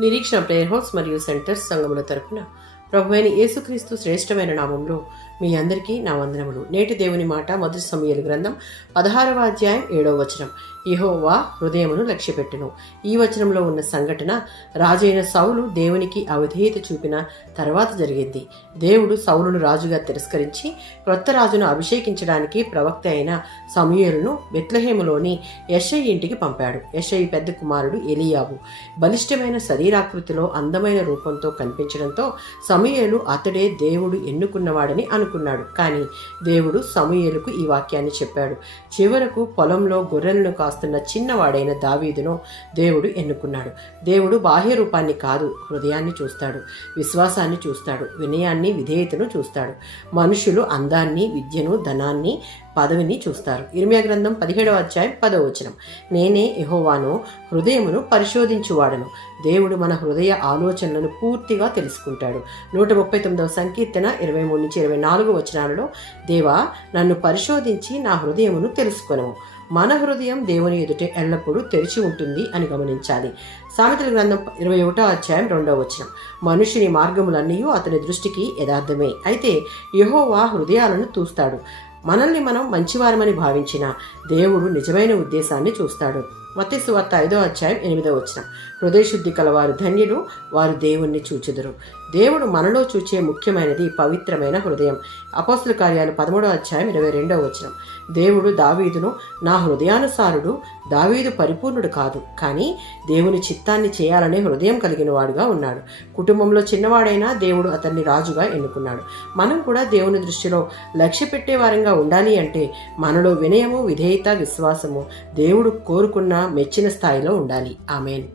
నిరీక్షణ prayer house మరియు centres సంఘముల తరపున ప్రభువైన యేసుక్రీస్తు శ్రేష్టమైన నామంలో మీ అందరికీ నా వందనములు. నేటి దేవుని మాట మొదటి సమూయేలు గ్రంథం 16వ అధ్యాయం 7వ వచనం. యెహోవా హృదయమును లక్ష్యపెట్టును. ఈ వచనంలో ఉన్న సంఘటన రాజైన సౌలు దేవునికి అవిధేయత చూపిన తర్వాత జరిగింది. దేవుడు సౌలును రాజుగా తిరస్కరించి క్రొత్త రాజును అభిషేకించడానికి ప్రవక్త అయిన సమూయేలును బెత్లెహేములోని యెషయి ఇంటికి పంపాడు. యెషయి పెద్ద కుమారుడు ఎలీయాబు. బలిష్టమైన శరీరాకృతిలో అందమైన రూపంతో కనిపించడంతో సమూయేలు అతడే దేవుడు ఎన్నుకున్నవాడని అనుకున్నాడు. కానీ దేవుడు సమూయేలుకు ఈ వాక్యాన్ని చెప్పాడు. చివరకు పొలంలో గొర్రెలను కాస్తున్న చిన్నవాడైన దావీదును దేవుడు ఎన్నుకున్నాడు. దేవుడు బాహ్య రూపాన్ని కాదు, హృదయాన్ని చూస్తాడు, విశ్వాసాన్ని చూస్తాడు, వినయాన్ని, విధేయతను చూస్తాడు. మనుషులు అందాన్ని, విద్యను, ధనాన్ని, పదవిని చూస్తారు. ఇర్మియా గ్రంథం 17వ అధ్యాయం 10వ వచనం. నేనే యెహోవాను, హృదయమును పరిశోధించువాడను. దేవుడు మన హృదయ ఆలోచనలను పూర్తిగా తెలుసుకుంటాడు. 139వ సంకీర్తన 23-24 వచనాలలో, దేవా నన్ను పరిశోధించి నా హృదయమును తెలుసుకొనుము. మన హృదయం దేవుని ఎదుట ఎల్లప్పుడూ తెరిచి ఉంటుంది అని గమనించాలి. సామెతల గ్రంథం 21వ అధ్యాయం 2వ వచనం. మనుషుని మార్గములన్నీ అతని దృష్టికి యథార్థమే, అయితే యెహోవా హృదయాలను చూస్తాడు. మనల్ని మనం మంచివారమని భావించిన దేవుడు నిజమైన ఉద్దేశాన్ని చూస్తాడు. మత్తయి సువార్త 5వ అధ్యాయం 8వ వచనం. హృదయశుద్ధి కలవారు ధన్యులు, వారు దేవుణ్ణి చూచెదరు. దేవుడు మనలో చూచే ముఖ్యమైనది పవిత్రమైన హృదయం. అపోస్తల కార్యాలు 13వ అధ్యాయం 22వ వచనం. దేవుడు దావీదును, నా హృదయానుసారుడు. దావీదు పరిపూర్ణుడు కాదు, కానీ దేవుని చిత్తాన్ని చేయాలనే హృదయం కలిగిన వాడుగా ఉన్నాడు. కుటుంబంలో చిన్నవాడైనా దేవుడు అతన్ని రాజుగా ఎన్నుకున్నాడు. మనం కూడా దేవుని దృష్టిలో లక్ష్య పెట్టే వారంగా ఉండాలి అంటే మనలో వినయము, విధేయత, విశ్వాసము దేవుడు కోరుకున్న మెచ్చిన స్థాయిలో ఉండాలి. ఆమేన్.